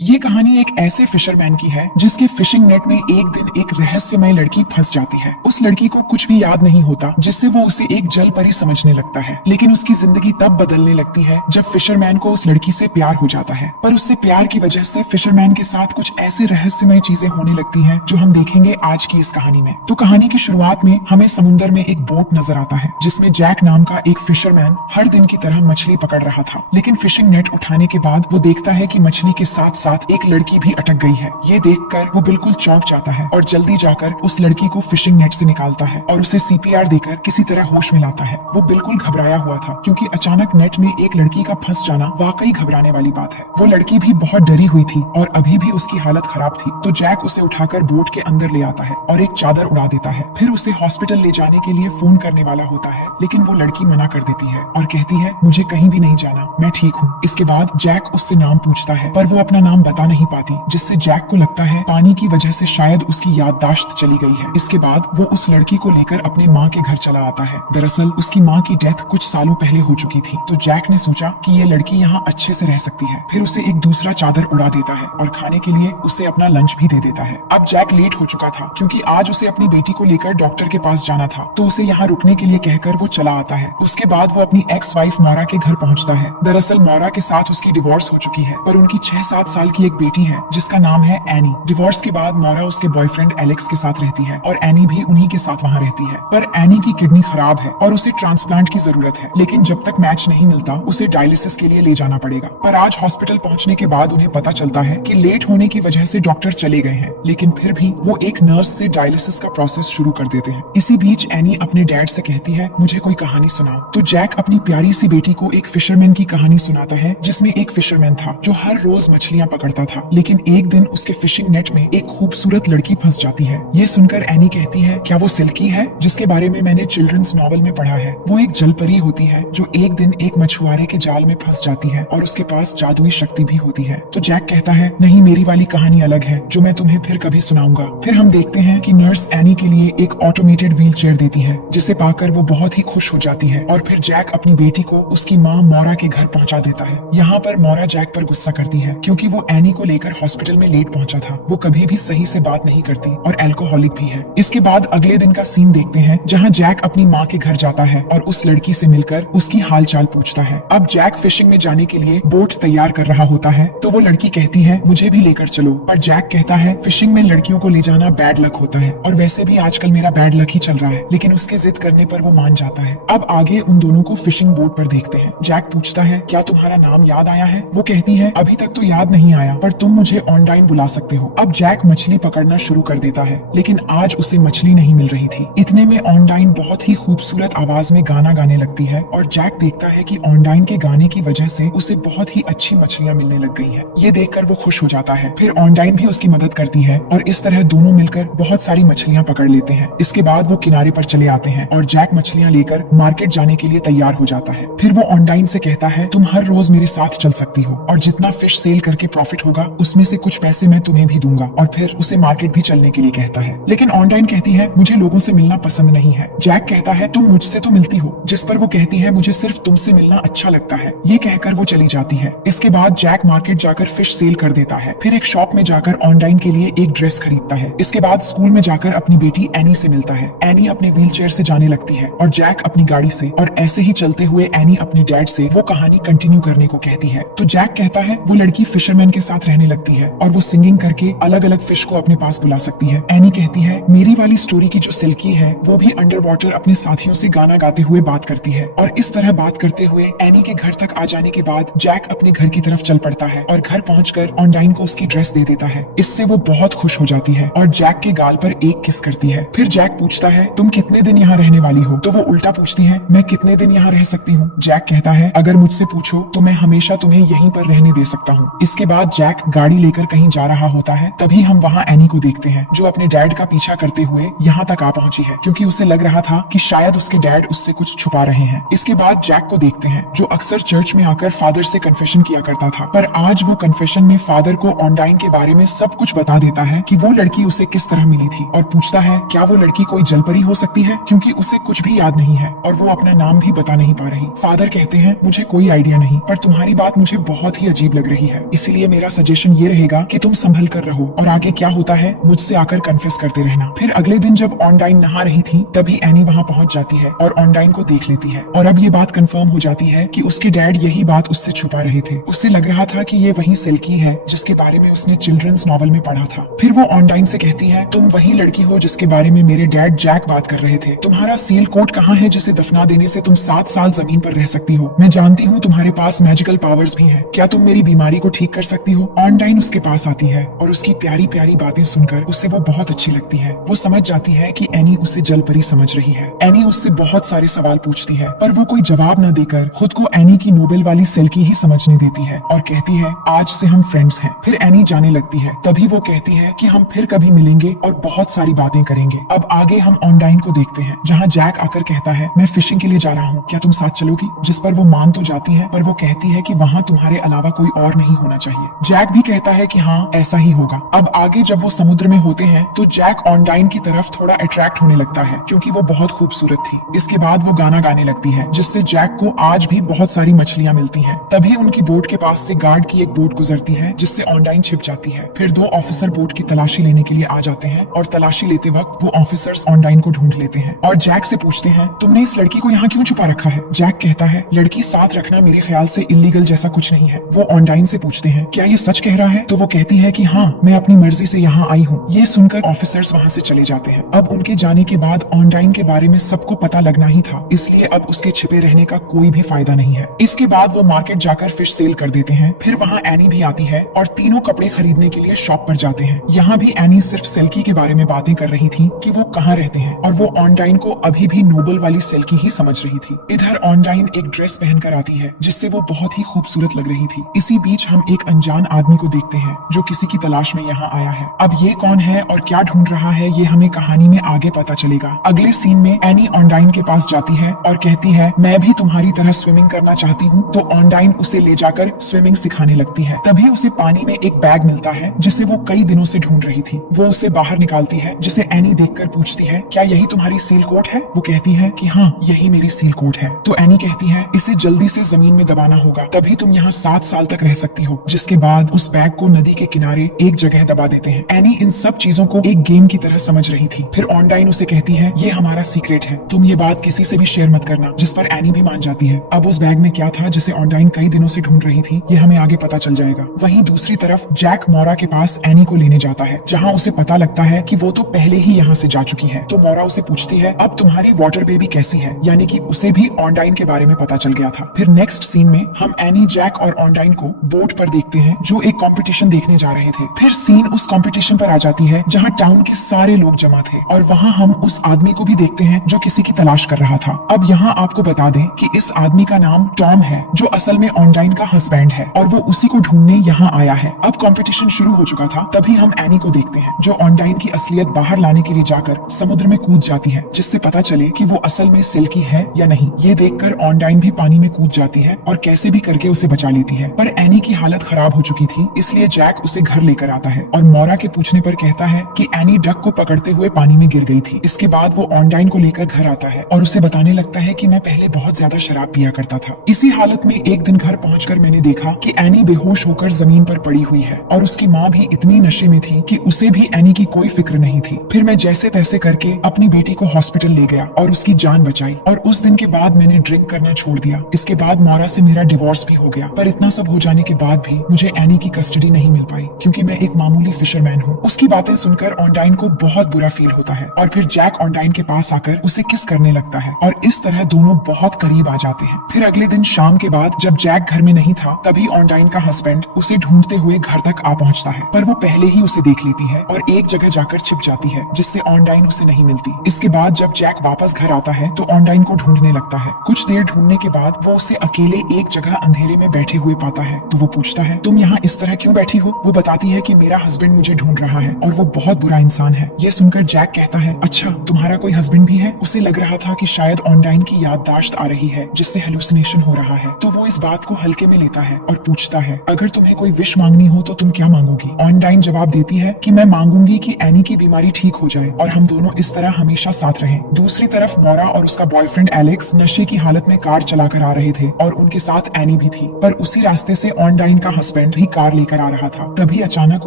ये कहानी एक ऐसे फिशरमैन की है जिसके फिशिंग नेट में एक दिन एक रहस्यमय लड़की फंस जाती है। उस लड़की को कुछ भी याद नहीं होता, जिससे वो उसे एक जल परी समझने लगता है। लेकिन उसकी जिंदगी तब बदलने लगती है जब फिशरमैन को उस लड़की से प्यार हो जाता है। पर उससे प्यार की वजह से फिशरमैन के साथ कुछ ऐसे रहस्यमय चीजें होने लगती हैं जो हम देखेंगे आज की इस कहानी में। तो कहानी की शुरुआत में हमें समुद्र में एक बोट नजर आता है जिसमें जैक नाम का एक फिशरमैन हर दिन की तरह मछली पकड़ रहा था। लेकिन फिशिंग नेट उठाने के बाद वो देखता है कि मछली के साथ साथ एक लड़की भी अटक गई है। ये देखकर वो बिल्कुल चौंक जाता है और जल्दी जाकर उस लड़की को फिशिंग नेट से निकालता है और उसे सीपीआर देकर किसी तरह होश में लाता है। वो बिल्कुल घबराया हुआ था क्योंकि अचानक नेट में एक लड़की का फंस जाना वाकई घबराने वाली बात है। वो लड़की भी बहुत डरी हुई थी और अभी भी उसकी हालत खराब थी। तो जैक उसे उठाकर बोट के अंदर ले आता है और एक चादर उड़ा देता है। फिर उसे हॉस्पिटल ले जाने के लिए फोन करने वाला होता है, लेकिन वो लड़की मना कर देती है और कहती है मुझे कहीं भी नहीं जाना, मैं ठीक हूँ। इसके बाद जैक उससे नाम पूछता है पर वो अपना नाम बता नहीं पाती, जिससे जैक को लगता है पानी की वजह से शायद उसकी याददाश्त चली गई है। इसके बाद वो उस लड़की को लेकर अपने माँ के घर चला आता है। दरअसल उसकी माँ की डेथ कुछ सालों पहले हो चुकी थी। तो जैक ने सोचा कि ये लड़की यहाँ अच्छे से रह सकती है। फिर उसे एक दूसरा चादर उड़ा देता है और खाने के लिए उसे अपना लंच भी दे देता है। अब जैक लेट हो चुका था क्योंकि आज उसे अपनी बेटी को लेकर डॉक्टर के पास जाना था, तो उसे यहाँ रुकने के लिए कहकर वो चला आता है। उसके बाद वो अपनी एक्स वाइफ मौरा के घर पहुँचता है। दरअसल मौरा के साथ उसकी डिवोर्स हो चुकी है, पर उनकी 6-7 साल की एक बेटी है जिसका नाम है एनी। डिवोर्स के बाद मौरा उसके बॉयफ्रेंड एलेक्स के साथ रहती है और एनी भी उन्हीं के साथ वहाँ रहती है। पर एनी की किडनी खराब है और उसे ट्रांसप्लांट की जरूरत है, लेकिन जब तक मैच नहीं मिलता उसे डायलिसिस के लिए ले जाना पड़ेगा। पर आज हॉस्पिटल पहुँचने के बाद उन्हें पता चलता है कि लेट होने की वजह से डॉक्टर चले गए हैं, लेकिन फिर भी वो एक नर्स से डायलिसिस का प्रोसेस शुरू कर देते हैं। इसी बीच एनी अपने डैड से कहती है मुझे कोई कहानी सुनाओ। तो जैक अपनी प्यारी सी बेटी को एक फिशरमैन की कहानी सुनाता है जिसमें एक फिशरमैन था जो हर रोज मछलियां पकड़ता था, लेकिन एक दिन उसके फिशिंग नेट में एक खूबसूरत लड़की फंस जाती है। ये सुनकर एनी कहती है क्या वो सिल्की है जिसके बारे में मैंने चिल्ड्रंस नॉवल में पढ़ा है? वो एक जलपरी होती है जो एक दिन एक मछुआरे के जाल में फंस जाती है और उसके पास जादुई शक्ति भी होती है। तो जैक कहता है नहीं, मेरी वाली कहानी अलग है जो मैं तुम्हें फिर कभी सुनाऊंगा। फिर हम देखते हैं कि नर्स एनी के लिए एक ऑटोमेटेड व्हील चेयर देती है जिसे पाकर वो बहुत ही खुश हो जाती है और फिर जैक अपनी बेटी को उसकी माँ मौरा के घर पहुँचा देता है। यहाँ पर मौरा जैक पर गुस्सा करती है क्योंकि वो एनी को लेकर हॉस्पिटल में लेट पहुंचा था। वो कभी भी सही से बात नहीं करती और अल्कोहलिक भी है। इसके बाद अगले दिन का सीन देखते हैं जहां जैक अपनी माँ के घर जाता है और उस लड़की से मिलकर उसकी हालचाल पूछता है। अब जैक फिशिंग में जाने के लिए बोट तैयार कर रहा होता है तो वो लड़की कहती है मुझे भी लेकर चलो, पर जैक कहता है फिशिंग में लड़कियों को ले जाना बैड लक होता है और वैसे भी आजकल मेरा बैड लक ही चल रहा है। लेकिन उसके जिद करने पर वो मान जाता है। अब आगे उन दोनों को फिशिंग बोट पर देखते हैं। जैक पूछता है क्या तुम्हारा नाम याद आया है? वो कहती है अभी तक तो याद नहीं आया, पर तुम मुझे ऑनलाइन बुला सकते हो। अब जैक मछली पकड़ना शुरू कर देता है, लेकिन आज उसे मछली नहीं मिल रही थी। इतने में ऑनलाइन बहुत ही खूबसूरत आवाज में गाना गाने लगती है और जैक देखता है कि ऑनलाइन के गाने की वजह से उसे बहुत ही अच्छी मछलियां मिलने लग गई हैं। ये देखकर वो खुश हो जाता है। फिर ऑनलाइन भी उसकी मदद करती है और इस तरह दोनों मिलकर बहुत सारी मछलियां पकड़ लेते हैं। इसके बाद वो किनारे पर चले आते हैं और जैक मछलियां लेकर मार्केट जाने के लिए तैयार हो जाता है। फिर वो ऑनलाइन से कहता है तुम हर रोज मेरे साथ चल सकती हो और जितना फिश सेल करके प्रॉफिट होगा उसमें से कुछ पैसे मैं तुम्हें भी दूंगा, और फिर उसे मार्केट भी चलने के लिए कहता है। लेकिन ऑनलाइन कहती है मुझे लोगों से मिलना पसंद नहीं है। जैक कहता है तुम मुझसे तो मिलती हो, जिस पर वो कहती है मुझे सिर्फ तुमसे मिलना अच्छा लगता है। ये कहकर वो चली जाती है। इसके बाद जैक मार्केट जाकर फिश सेल कर देता है। फिर एक शॉप में जाकर ऑनलाइन के लिए एक ड्रेस खरीदता है। इसके बाद स्कूल में जाकर अपनी बेटी एनी से मिलता है। एनी अपने व्हील चेयर से जाने लगती है और जैक अपनी गाड़ी से, और ऐसे ही चलते हुए एनी अपने डैड से वो कहानी कंटिन्यू करने को कहती है। तो जैक कहता है वो लड़की फिशरमैन के साथ रहने लगती है और वो सिंगिंग करके अलग अलग फिश को अपने पास बुला सकती है। एनी कहती है मेरी वाली स्टोरी की जो सिल्की है वो भी अंडर वाटर अपने साथियों से गाना गाते हुए बात करती है। और इस तरह बात करते हुए एनी के घर तक आ जाने के बाद जैक अपने घर की तरफ चल पड़ता है और घर पहुंचकर ऑनलाइन को उसकी ड्रेस दे देता है। इससे वो बहुत खुश हो जाती है और जैक के गाल पर एक किस करती है। फिर जैक पूछता है तुम कितने दिन यहाँ रहने वाली हो? तो वो उल्टा पूछती है मैं कितने दिन यहाँ रह सकती हूँ? जैक कहता है अगर मुझसे पूछो तो मैं हमेशा तुम्हें यहीं पर रहने दे सकता हूँ। इसके बाद जैक गाड़ी लेकर कहीं जा रहा होता है, तभी हम वहाँ एनी को देखते हैं जो अपने डैड का पीछा करते हुए यहाँ तक आ पहुंची है क्योंकि उसे लग रहा था कि शायद उसके डैड उससे कुछ छुपा रहे हैं। इसके बाद जैक को देखते हैं जो अक्सर चर्च में आकर फादर से कन्फेशन किया करता था, पर आज वो कन्फेशन में फादर को ऑनलाइन के बारे में सब कुछ बता देता है कि वो लड़की उसे किस तरह मिली थी और पूछता है क्या वो लड़की कोई जलपरी हो सकती है क्योंकि उसे कुछ भी याद नहीं है और वो अपना नाम भी बता नहीं पा रही। फादर कहते हैं मुझे कोई आइडिया नहीं, पर तुम्हारी बात मुझे बहुत ही अजीब लग रही है, इसीलिए इसलिए मेरा सजेशन ये रहेगा कि तुम संभल कर रहो और आगे क्या होता है मुझसे आकर कन्फेस करते रहना। फिर अगले दिन जब ऑनडाइन नहा रही थी तभी एनी वहाँ पहुंच जाती है और ऑनडाइन को देख लेती है और अब ये बात कंफर्म हो जाती है कि उसके डैड यही बात उससे छुपा रहे थे। उससे लग रहा था कि ये वही सिल्की है जिसके बारे में उसने चिल्ड्रंस नॉवल में पढ़ा था। फिर वो ऑनडाइन से कहती है, तुम वही लड़की हो जिसके बारे में मेरे डैड जैक बात कर रहे थे। तुम्हारा सील कोट कहाँ है जिसे दफना देने से तुम 7 साल जमीन पर रह सकती हो। मैं जानती हूँ तुम्हारे पास मैजिकल पावर्स भी हैं। क्या तुम मेरी बीमारी को ठीक कर सकती हो? ऑनडाइन उसके पास आती है और उसकी प्यारी प्यारी बातें सुनकर उसे वो बहुत अच्छी लगती है। वो समझ जाती है कि एनी उसे जल परी समझ रही है। एनी उससे बहुत सारे सवाल पूछती है पर वो कोई जवाब न देकर खुद को एनी की नोबेल वाली सिल्की ही समझने देती है और कहती है, आज से हम फ्रेंड्स हैं। फिर एनी जाने लगती है। तभी वो कहती है कि हम फिर कभी मिलेंगे और बहुत सारी बातें करेंगे। अब आगे हम ऑनडाइन को देखते हैं जहाँ जैक आकर कहता है, मैं फिशिंग के लिए जा रहा हूँ, क्या तुम साथ चलोगी? जिस पर वो मान तो जाती है पर वो कहती है कि वहाँ तुम्हारे अलावा कोई और नहीं होना चाहिए। जैक भी कहता है कि हाँ ऐसा ही होगा। अब आगे जब वो समुद्र में होते हैं तो जैक ऑनडाइन की तरफ थोड़ा अट्रैक्ट होने लगता है क्योंकि वो बहुत खूबसूरत थी। इसके बाद वो गाना गाने लगती है जिससे जैक को आज भी बहुत सारी मछलियां मिलती हैं। तभी उनकी बोट के पास से गार्ड की एक बोट गुजरती है जिससे ऑनडाइन छिप जाती है। फिर 2 ऑफिसर बोट की तलाशी लेने के लिए आ जाते हैं और तलाशी लेते वक्त वो ऑफिसर्स ऑनडाइन को ढूंढ लेते हैं और जैक से पूछते हैं, तुमने इस लड़की को यहाँ क्यों छुपा रखा है? जैक कहता है, लड़की साथ रखना मेरे ख्याल से इलीगल जैसा कुछ नहीं है। वो ऑनडाइन से पूछते हैं, क्या ये सच कह रहा है? तो वो कहती है कि हाँ, मैं अपनी मर्जी से यहाँ आई हूँ। ये सुनकर ऑफिसर्स वहाँ से चले जाते हैं। अब उनके जाने के बाद ऑनडाइन के बारे में सबको पता लगना ही था, इसलिए अब उसके छिपे रहने का कोई भी फायदा नहीं है। इसके बाद वो मार्केट जाकर फिश सेल कर देते हैं। फिर वहाँ एनी भी आती है और तीनों कपड़े खरीदने के लिए शॉप पर जाते हैं। यहाँ भी एनी सिर्फ सिल्की के बारे में बातें कर रही थी कि वो कहाँ रहते हैं और वो ऑनडाइन को अभी भी नोबल वाली सिल्की ही समझ रही थी। इधर ऑनडाइन एक ड्रेस पहनकर आती है जिससे वो बहुत ही खूबसूरत लग रही थी। इसी बीच हम एक अनजान आदमी को देखते हैं जो किसी की तलाश में यहाँ आया है। अब ये कौन है और क्या ढूंढ रहा है ये हमें कहानी में आगे पता चलेगा। अगले सीन में एनी ऑनडाइन के पास जाती है और कहती है, मैं भी तुम्हारी तरह स्विमिंग करना चाहती हूँ। तो ऑनडाइन उसे ले जाकर स्विमिंग सिखाने लगती है। तभी उसे पानी में एक बैग मिलता है जिसे वो कई दिनों से ढूंढ रही थी। वो उसे बाहर निकालती है जिसे एनी देखकर पूछती है, क्या यही तुम्हारी सील कोट है? वो कहती है कि हाँ, यही मेरी सील कोट है। तो एनी कहती है, इसे जल्दी से जमीन में दबाना होगा, तभी तुम यहाँ 7 साल तक रह सकती हो। जिसके बाद उस बैग को नदी के किनारे एक जगह दबा देते हैं। एनी इन सब चीजों को एक गेम की तरह समझ रही थी। फिर ऑनडाइन उसे कहती है, ये हमारा सीक्रेट है, तुम ये बात किसी से भी शेयर मत करना। जिस पर एनी भी मान जाती है। अब उस बैग में क्या था जिसे ऑनडाइन कई दिनों से ढूंढ रही थी, ये हमें आगे पता चल जाएगा। वहीं दूसरी तरफ जैक मोरा के पास एनी को लेने जाता है जहाँ उसे पता लगता है कि वो तो पहले ही यहाँ से जा चुकी है। तो मोरा उसे पूछती है, अब तुम्हारी वाटर बेबी कैसी है? यानी कि उसे भी ऑनडाइन के बारे में पता चल गया था। फिर नेक्स्ट सीन में हम एनी, जैक और ऑनडाइन को बोट पर देखते हैं जो एक कंपटीशन देखने जा रहे थे। फिर सीन उस कंपटीशन पर आ जाती है जहाँ टाउन के सारे लोग जमा थे और वहाँ हम उस आदमी को भी देखते हैं जो किसी की तलाश कर रहा था। अब यहाँ आपको बता दें कि इस आदमी का नाम टॉम है जो असल में ऑनडाइन का हस्बैंड है और वो उसी को ढूंढने यहाँ आया है। अब कंपटीशन शुरू हो चुका था तभी हम एनी को देखते हैं जो ऑनडाइन की असलियत बाहर लाने के लिए जाकर समुद्र में कूद जाती है जिससे पता चले कि वो असल में सिल्की है या नहीं। ये देखकर ऑनडाइन भी पानी में कूद जाती है और कैसे भी करके उसे बचा लेती है। पर एनी की हालत खराब हो चुकी थी इसलिए जैक उसे घर लेकर आता है और मोरा के पूछने पर कहता है कि एनी डक को पकड़ते हुए पानी में गिर गई थी। इसके बाद वो ऑनडाइन को लेकर घर आता है और उसे बताने लगता है कि मैं पहले बहुत ज्यादा शराब पिया करता था। इसी हालत में एक दिन घर पहुंचकर मैंने देखा कि एनी बेहोश होकर जमीन पर पड़ी हुई है और उसकी माँ भी इतनी नशे में थी कि उसे भी एनी की कोई फिक्र नहीं थी। फिर मैं जैसे तैसे करके अपनी बेटी को हॉस्पिटल ले गया और उसकी जान बचाई और उस दिन के बाद मैंने ड्रिंक करना छोड़ दिया। इसके बाद मोरा से मेरा डिवोर्स भी हो गया। पर इतना सब हो जाने के बाद भी मुझे एनी की कस्टडी नहीं मिल पाई क्योंकि मैं एक मामूली फिशरमैन हूँ। उसकी बातें सुनकर ऑनडाइन को बहुत बुरा फील होता है और फिर जैक ऑनडाइन के पास आकर उसे किस करने लगता है और इस तरह दोनों बहुत करीब आ जाते हैं। फिर अगले दिन शाम के बाद जब जैक घर में नहीं था तभी ऑनडाइन का हस्बैंड उसे ढूंढते हुए घर तक आ पहुंचता है पर वो पहले ही उसे देख लेती है और एक जगह जाकर छिप जाती है जिससे ऑनडाइन उसे नहीं मिलती। इसके बाद जब जैक वापस घर आता है तो ऑनडाइन को ढूंढने लगता है। कुछ देर ढूंढने के बाद वो उसे अकेले एक जगह अंधेरे में बैठे हुए पाता है। तो वो पूछता है, तुम यहाँ इस तरह क्यों बैठी हो? वो बताती है कि मेरा हस्बैंड मुझे ढूंढ रहा है और वो बहुत बुरा इंसान है। ये सुनकर जैक कहता है, अच्छा तुम्हारा कोई हस्बैंड भी है? उसे लग रहा था कि शायद ऑनडाइन की याददाश्त आ रही है जिससे हेलुसिनेशन हो रहा है। तो वो इस बात को हल्के में लेता है और पूछता है, अगर तुम्हें कोई विश मांगनी हो तो तुम क्या मांगोगी? ऑनडाइन जवाब देती है कि मैं मांगूंगी कि एनी की बीमारी ठीक हो जाए और हम दोनों इस तरह हमेशा साथ रहें। दूसरी तरफ मोरा और उसका बॉयफ्रेंड एलेक्स नशे की हालत में कार चलाकर आ रहे थे और उनके साथ एनी भी थी। पर उसी रास्ते से ऑनडाइन का हस्बैंड हस्बैंड भी कार लेकर आ रहा था। तभी अचानक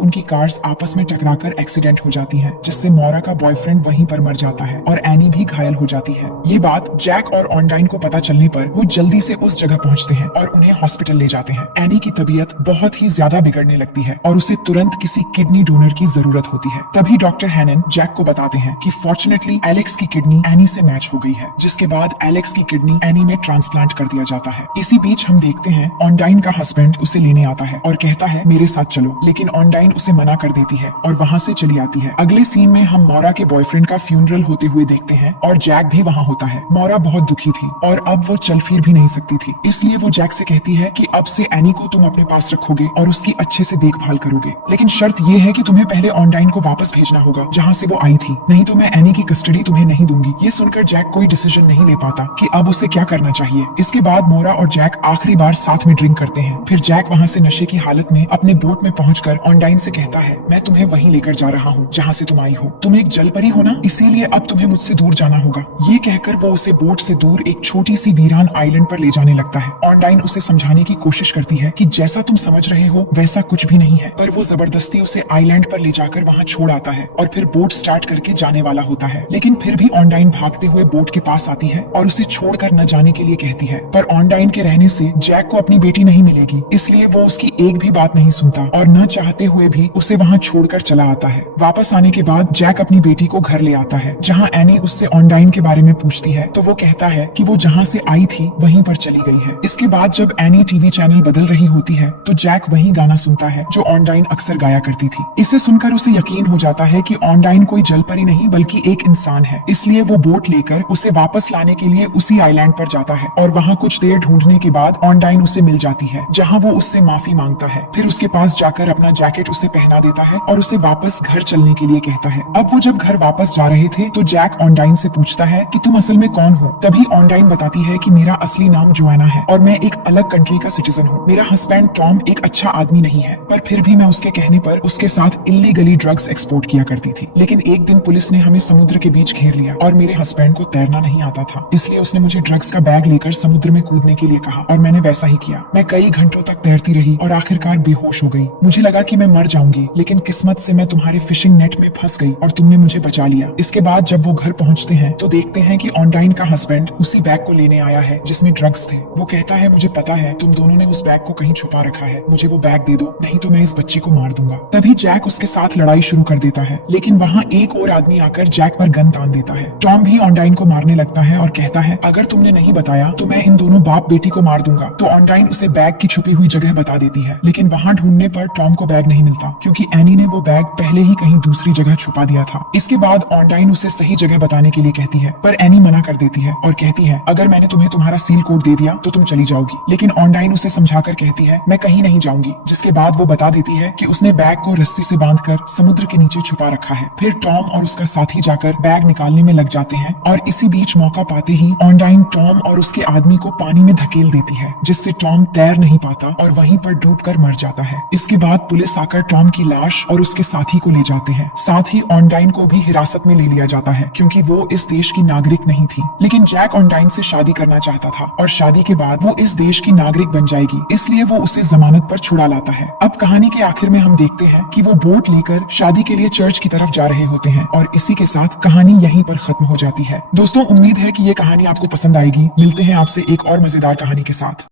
उनकी कार्स आपस में टकराकर एक्सीडेंट हो जाती है, जिससे मौरा का बॉयफ्रेंड वहीं पर मर जाता है और एनी भी घायल हो जाती है। ये बात जैक और ऑनडाइन को पता चलने पर वो जल्दी से उस जगह पहुंचते हैं और उन्हें हॉस्पिटल ले जाते हैं। एनी की तबीयत बहुत ही ज्यादा बिगड़ने लगती है और उसे तुरंत किसी किडनी डोनर की जरूरत होती है। तभी डॉक्टर हैनन जैक को बताते हैं कि फॉर्चुनेटली एलेक्स की किडनी एनी से मैच हो गई है, जिसके बाद एलेक्स की किडनी एनी में ट्रांसप्लांट कर दिया जाता है। इसी बीच हम देखते हैं ऑनडाइन का हस्बैंड उसे लेने आता है और कहता है मेरे साथ चलो, लेकिन ऑनडाइन उसे मना कर देती है और वहाँ से चली आती है। अगले सीन में हम मौरा के बॉयफ्रेंड का फ्यूनरल होते हुए देखते हैं और जैक भी वहाँ होता है। मौरा बहुत दुखी थी और अब वो चल फिर भी नहीं सकती थी, इसलिए वो जैक से कहती है कि अब से एनी को तुम अपने पास रखोगे और उसकी अच्छे से देखभाल करोगे, लेकिन शर्त ये है कि तुम्हें पहले ऑनडाइन को वापस भेजना होगा जहाँ से वो आई थी, नहीं तो मैं एनी की कस्टडी तुम्हें नहीं दूंगी। ये सुनकर जैक कोई डिसीजन नहीं ले पाता कि अब उसे क्या करना चाहिए। इसके बाद मोरा और जैक आखिरी बार साथ में ड्रिंक करते हैं। फिर जैक वहाँ से नशे की हालत में अपने बोट में पहुंचकर ऑनडाइन से कहता है मैं तुम्हें वहीं लेकर जा रहा हूँ जहाँ से तुम आई हो, तुम एक जलपरी हो ना, इसीलिए अब तुम्हें मुझसे दूर जाना होगा। ये कहकर वो उसे बोट से दूर एक छोटी सी वीरान आइलैंड पर ले जाने लगता है। ऑनडाइन उसे समझाने की कोशिश करती है कि जैसा तुम समझ रहे हो वैसा कुछ भी नहीं है, पर वो जबरदस्ती उसे आइलैंड पर ले जाकर वहाँ छोड़ आता है और फिर बोट स्टार्ट करके जाने वाला होता है। लेकिन फिर भी ऑनडाइन भागते हुए बोट के पास आती है और उसे छोड़कर न जाने के लिए कहती है, पर ऑनडाइन के रहने से जैक को अपनी बेटी नहीं मिलेगी, इसलिए वो उसकी एक भी बात नहीं सुनता और न चाहते हुए भी उसे वहाँ छोड़कर चला आता है। वापस आने के बाद जैक अपनी बेटी को घर ले आता है, जहाँ एनी उससे ऑनडाइन के बारे में पूछती है तो वो कहता है कि वो जहाँ से आई थी वहीं पर चली गई है। इसके बाद जब एनी टीवी चैनल बदल रही होती है तो जैक वही गाना सुनता है जो ऑनडाइन अक्सर गाया करती थी। इसे सुनकर उसे यकीन हो जाता है कि ऑनडाइन कोई जलपरी नहीं बल्कि एक इंसान है, इसलिए वो बोट लेकर उसे वापस लाने के लिए उसी आइलैंड पर जाता है और वहाँ कुछ देर ढूंढने के बाद ऑनडाइन उसे मिल जाती है, जहाँ वो उससे माफी मांगता है। फिर उसके पास जाकर अपना जैकेट उसे पहना देता है और उसे वापस घर चलने के लिए कहता है। अब वो जब घर वापस जा रहे थे तो जैक ऑनडाइन से पूछता है कि तुम असल में कौन हो। तभी ऑनडाइन बताती है कि मेरा असली नाम जोआना है और मैं एक अलग कंट्री का सिटीजन हूँ। मेरा हस्बैंड टॉम एक अच्छा आदमी नहीं है, पर फिर भी मैं उसके कहने पर उसके साथ इल्लीगली ड्रग्स एक्सपोर्ट किया करती थी। लेकिन एक दिन पुलिस ने हमें समुद्र के बीच घेर लिया और मेरे हस्बैंड को तैरना नहीं आता था, इसलिए उसने मुझे ड्रग्स का बैग लेकर समुद्र में कूदने के लिए कहा और मैंने वैसा ही किया। मैं कई घंटों तक तैरती रही और आखिरकार बेहोश हो गई। मुझे लगा कि मैं मर जाऊंगी, लेकिन किस्मत से मैं तुम्हारे फिशिंग नेट में फंस गई और तुमने मुझे बचा लिया। इसके बाद जब वो घर पहुंचते हैं तो देखते हैं कि ऑनडाइन का हस्बैंड उसी बैग को लेने आया है जिसमें ड्रग्स थे। वो कहता है मुझे पता है तुम दोनों ने उस बैग को कहीं छुपा रखा है, मुझे वो बैग दे दो, नहीं तो मैं इस बच्ची को मार दूंगा। तभी जैक उसके साथ लड़ाई शुरू कर देता है, लेकिन वहाँ एक और आदमी आकर जैक पर गन तान देता है। टॉम भी ऑनडाइन को मारने लगता है और कहता है अगर तुमने नहीं बताया तो मैं इन दोनों बाप बेटी को मार दूंगा। तो ऑनडाइन उसे बैग की छुपी हुई जगह बता देती है, लेकिन वहाँ ढूंढने पर टॉम को बैग नहीं मिलता क्योंकि एनी ने वो बैग पहले ही कहीं दूसरी जगह छुपा दिया था। इसके बाद ऑनडाइन उसे सही जगह बताने के लिए कहती है, पर एनी मना कर देती है और कहती है अगर मैंने तुम्हें तुम्हारा सील कोड दे दिया तो तुम चली जाओगी। लेकिन ऑनडाइन उसे समझाकर कहती है मैं कहीं नहीं जाऊंगी, जिसके बाद वो बता देती है कि उसने बैग को रस्सी से बांधकर समुद्र के नीचे छुपा रखा है। फिर टॉम और उसका साथी जाकर बैग निकालने में लग जाते हैं और इसी बीच मौका पाते ही ऑनडाइन टॉम और उसके आदमी को पानी में धकेल देती है, जिससे टॉम तैर नहीं पाता और वहीं पर डूबकर मर जाता है। इसके बाद पुलिस आकर टॉम की लाश और उसके साथी को ले जाते हैं। साथ ही ऑनडाइन को भी हिरासत में ले लिया जाता है क्योंकि वो इस देश की नागरिक नहीं थी। लेकिन जैक ऑनडाइन से शादी करना चाहता था और शादी के बाद वो इस देश की नागरिक बन जाएगी, इसलिए वो उसे जमानत पर छुड़ा लाता है। अब कहानी के आखिर में हम देखते हैं कि वो बोट लेकर शादी के लिए चर्च की तरफ जा रहे होते हैं और इसी के साथ कहानी यहीं पर खत्म हो जाती है। दोस्तों, उम्मीद है कि ये कहानी आपको पसंद आएगी। मिलते हैं आपसे एक और मजेदार कहानी के साथ।